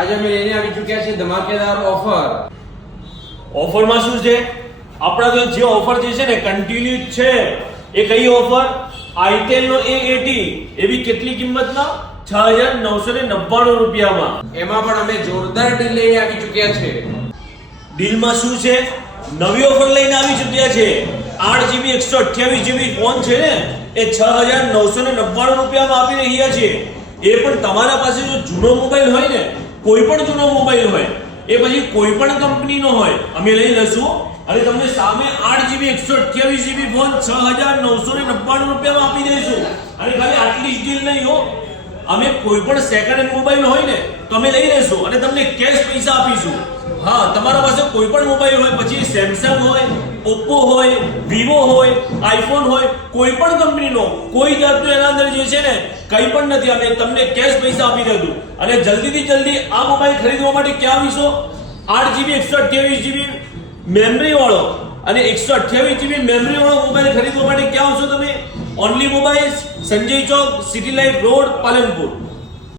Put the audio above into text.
આજે અમે લઈને આવી ચૂક્યા છે ધમાકેદાર ઓફર. ઓફરમાં શું છે? આપણા તો જે ઓફર જે છે ને કન્ટિન્યુ છે. એ કઈ ઓફર? આઈટેલ નો A80 એવી કેટલી કિંમતમાં? 6999 રૂપિયામાં. એમાં પણ અમે જોરદાર ડીલ લઈને આવી ચૂક્યા છે. ડીલમાં શું છે? નવી ઓફર લઈને આવી ચૂક્યા છે. 8GB 128GB ફોન છે ને એ 6999 રૂપિયામાં આપી રહ્યા છે. એ પણ તમારા પાસે જો જૂનો મોબાઈલ હોય ને, કોઈ પણ જૂનો મોબાઈલ હોય, એ પછી કોઈ પણ કંપનીનો હોય, અમે લઈ લેશું અને તમને સામે 8GB 128GB ફોન 6999 રૂપિયામાં આપી દઈશું. અને ખાલી આટલી જ ડીલ નહીં હો, અમે કોઈ પણ સેકન્ડ હેન્ડ મોબાઈલ હોય ને તો અમે લઈ લેશું અને તમને કેશ પૈસા આપીશું. હા, તમારા પાસે કોઈ પણ મોબાઈલ હોય, પછી સેમસંગ હોય, ઓપ્પો હોય, વિવો હોય, આઈફોન હોય, કોઈ પણ કંપનીનો કોઈ જાતનું એના અંદર જે છે ને કંઈ પણ નથી. અમે તમને કેશ પૈસા આપી દઈશું. અને જલ્દીથી જલ્દી આ મોબાઈલ ખરીદવા માટે ક્યાં આવીશો? 8GB 128GB મેમરી વાળો અને 128GB મેમરી વાળો મોબાઈલ ખરીદવા માટે ક્યાં આવશો તમે? ઓનલી મોબાઈલ્સ, સંજય ચોક, સિટી લાઇટ રોડ, પાલનપુર.